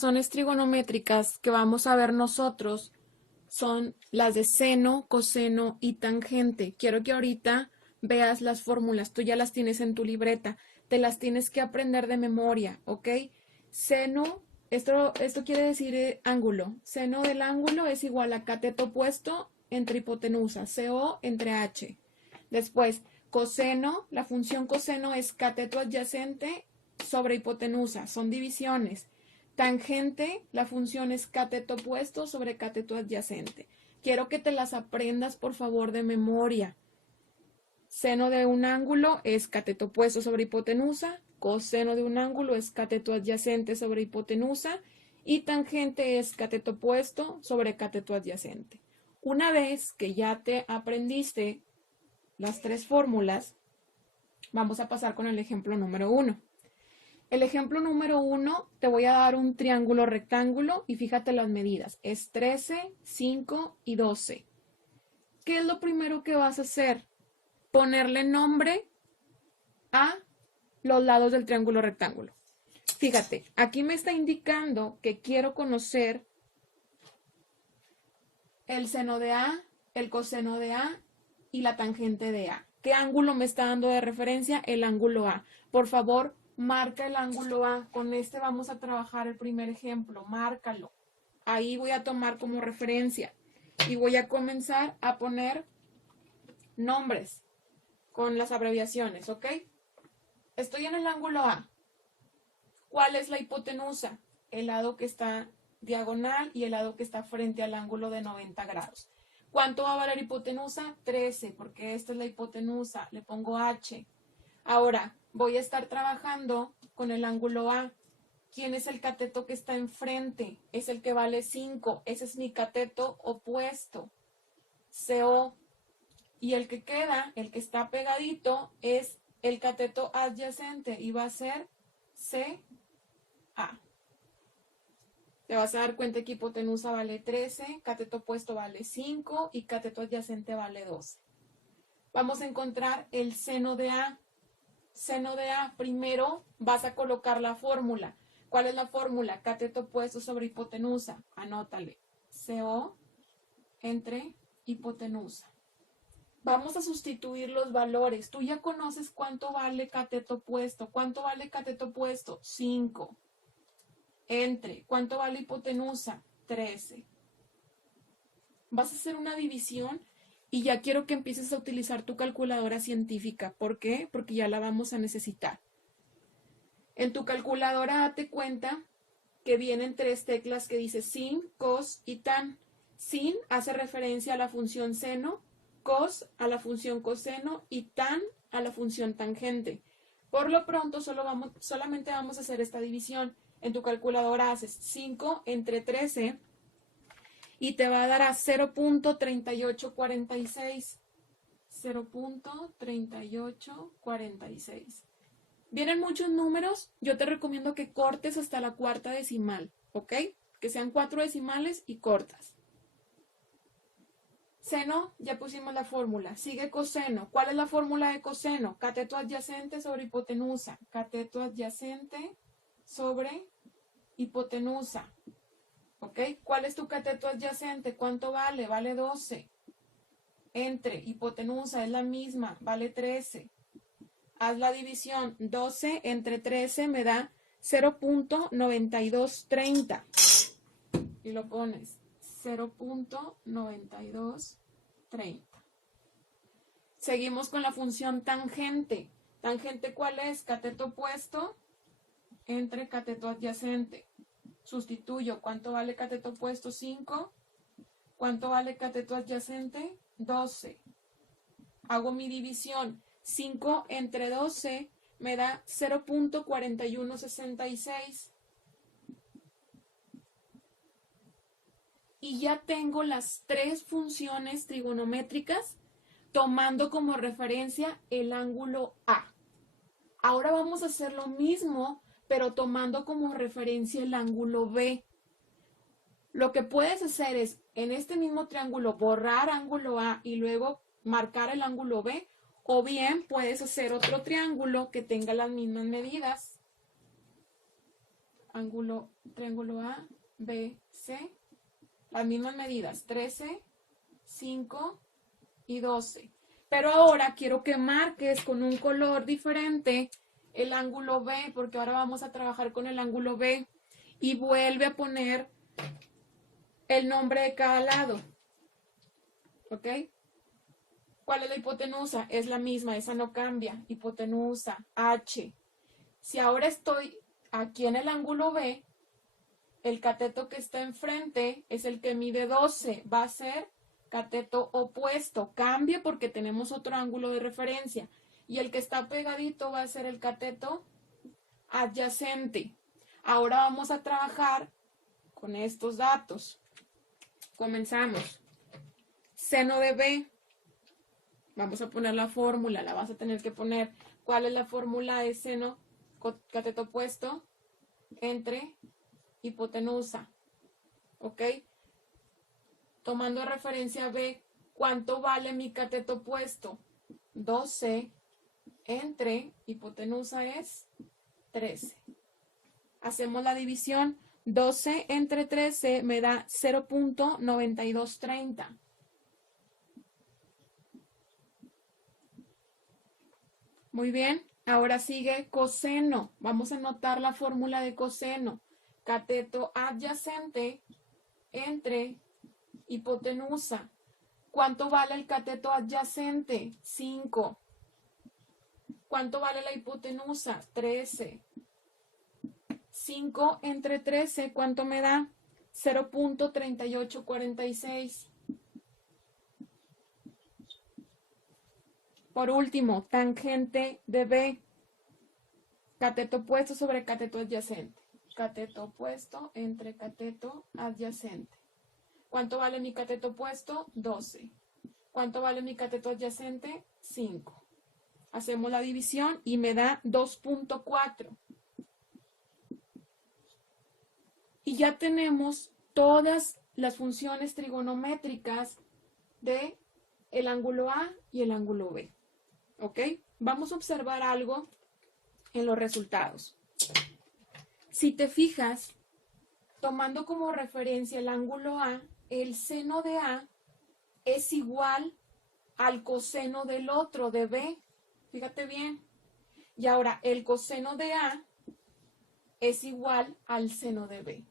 Razones trigonométricas que vamos a ver nosotros son las de seno, coseno y tangente. Quiero que ahorita veas las fórmulas, tú ya las tienes en tu libreta, te las tienes que aprender de memoria, ¿ok? Seno, esto quiere decir ángulo. Seno del ángulo es igual a cateto opuesto entre hipotenusa, CO entre H. Después, coseno, la función coseno es cateto adyacente sobre hipotenusa, son divisiones. Tangente, la función es cateto opuesto sobre cateto adyacente. Quiero que te las aprendas, por favor, de memoria. Seno de un ángulo es cateto opuesto sobre hipotenusa, coseno de un ángulo es cateto adyacente sobre hipotenusa y tangente es cateto opuesto sobre cateto adyacente. Una vez que ya te aprendiste las tres fórmulas, vamos a pasar con el ejemplo número 1. El ejemplo número 1, te voy a dar un triángulo rectángulo y fíjate las medidas. Es 13, 5 y 12. ¿Qué es lo primero que vas a hacer? Ponerle nombre a los lados del triángulo rectángulo. Fíjate, aquí me está indicando que quiero conocer el seno de A, el coseno de A y la tangente de A. ¿Qué ángulo me está dando de referencia? El ángulo A. Por favor, marca el ángulo A. Con este vamos a trabajar el primer ejemplo. Márcalo. Ahí voy a tomar como referencia. Y voy a comenzar a poner nombres con las abreviaciones, ¿ok? Estoy en el ángulo A. ¿Cuál es la hipotenusa? El lado que está diagonal y el lado que está frente al ángulo de 90 grados. ¿Cuánto va a valer hipotenusa? 13, porque esta es la hipotenusa. Le pongo H. Ahora, voy a estar trabajando con el ángulo A. ¿Quién es el cateto que está enfrente? Es el que vale 5. Ese es mi cateto opuesto. CO. Y el que queda, el que está pegadito, es el cateto adyacente y va a ser CA. Te vas a dar cuenta que hipotenusa vale 13, cateto opuesto vale 5 y cateto adyacente vale 12. Vamos a encontrar el seno de A. Seno de A, primero vas a colocar la fórmula. ¿Cuál es la fórmula? Cateto opuesto sobre hipotenusa. Anótale. CO entre hipotenusa. Vamos a sustituir los valores. Tú ya conoces cuánto vale cateto opuesto. ¿Cuánto vale cateto opuesto? 5. Entre, ¿cuánto vale hipotenusa? 13. Vas a hacer una división y ya quiero que empieces a utilizar tu calculadora científica. ¿Por qué? Porque ya la vamos a necesitar. En tu calculadora date cuenta que vienen tres teclas que dice sin, cos y tan. Sin hace referencia a la función seno, cos a la función coseno y tan a la función tangente. Por lo pronto solamente vamos a hacer esta división. En tu calculadora haces 5 entre 13 y te va a dar a 0.3846. 0.3846. Vienen muchos números, yo te recomiendo que cortes hasta la cuarta decimal, ¿ok? Que sean 4 decimales y cortas. Seno, ya pusimos la fórmula. Sigue coseno. ¿Cuál es la fórmula de coseno? Cateto adyacente sobre hipotenusa. Cateto adyacente sobre hipotenusa. ¿Ok? ¿Cuál es tu cateto adyacente? ¿Cuánto vale? Vale 12. Entre hipotenusa es la misma, vale 13. Haz la división. 12 entre 13 me da 0.9230. Y lo pones 0.9230. Seguimos con la función tangente. ¿Tangente cuál es? Cateto opuesto entre cateto adyacente. Sustituyo. ¿Cuánto vale cateto opuesto? 5. ¿Cuánto vale cateto adyacente? 12. Hago mi división. 5 entre 12 me da 0.4166. Y ya tengo las tres funciones trigonométricas tomando como referencia el ángulo A. Ahora vamos a hacer lo mismo, pero tomando como referencia el ángulo B. Lo que puedes hacer es, en este mismo triángulo, borrar ángulo A y luego marcar el ángulo B, o bien puedes hacer otro triángulo que tenga las mismas medidas triángulo A, B, C, las mismas medidas, 13, 5 y 12. Pero ahora quiero que marques con un color diferente el ángulo B, porque ahora vamos a trabajar con el ángulo B. Y vuelve a poner el nombre de cada lado. ¿Ok? ¿Cuál es la hipotenusa? Es la misma, esa no cambia. Hipotenusa, H. Si ahora estoy aquí en el ángulo B, el cateto que está enfrente es el que mide 12. Va a ser cateto opuesto. Cambia porque tenemos otro ángulo de referencia. Y el que está pegadito va a ser el cateto adyacente. Ahora vamos a trabajar con estos datos. Comenzamos. Seno de B. Vamos a poner la fórmula, la vas a tener que poner. ¿Cuál es la fórmula de seno cateto opuesto entre hipotenusa? ¿Ok? Tomando referencia a B, ¿cuánto vale mi cateto opuesto? 12 entre hipotenusa es 13. Hacemos la división. 12 entre 13 me da 0.9230. Muy bien, ahora sigue coseno. Vamos a anotar la fórmula de coseno. Cateto adyacente entre hipotenusa. ¿Cuánto vale el cateto adyacente? 5. ¿Cuánto vale la hipotenusa? 13. 5 entre 13, ¿cuánto me da? 0.3846. Por último, tangente de B. Cateto opuesto sobre cateto adyacente. Cateto opuesto entre cateto adyacente. ¿Cuánto vale mi cateto opuesto? 12. ¿Cuánto vale mi cateto adyacente? 5. Hacemos la división y me da 2.4. Y ya tenemos todas las funciones trigonométricas de el ángulo A y el ángulo B. ¿Ok? Vamos a observar algo en los resultados. Si te fijas, tomando como referencia el ángulo A, el seno de A es igual al coseno del otro, de B. Fíjate bien. Y ahora, el coseno de A es igual al seno de B.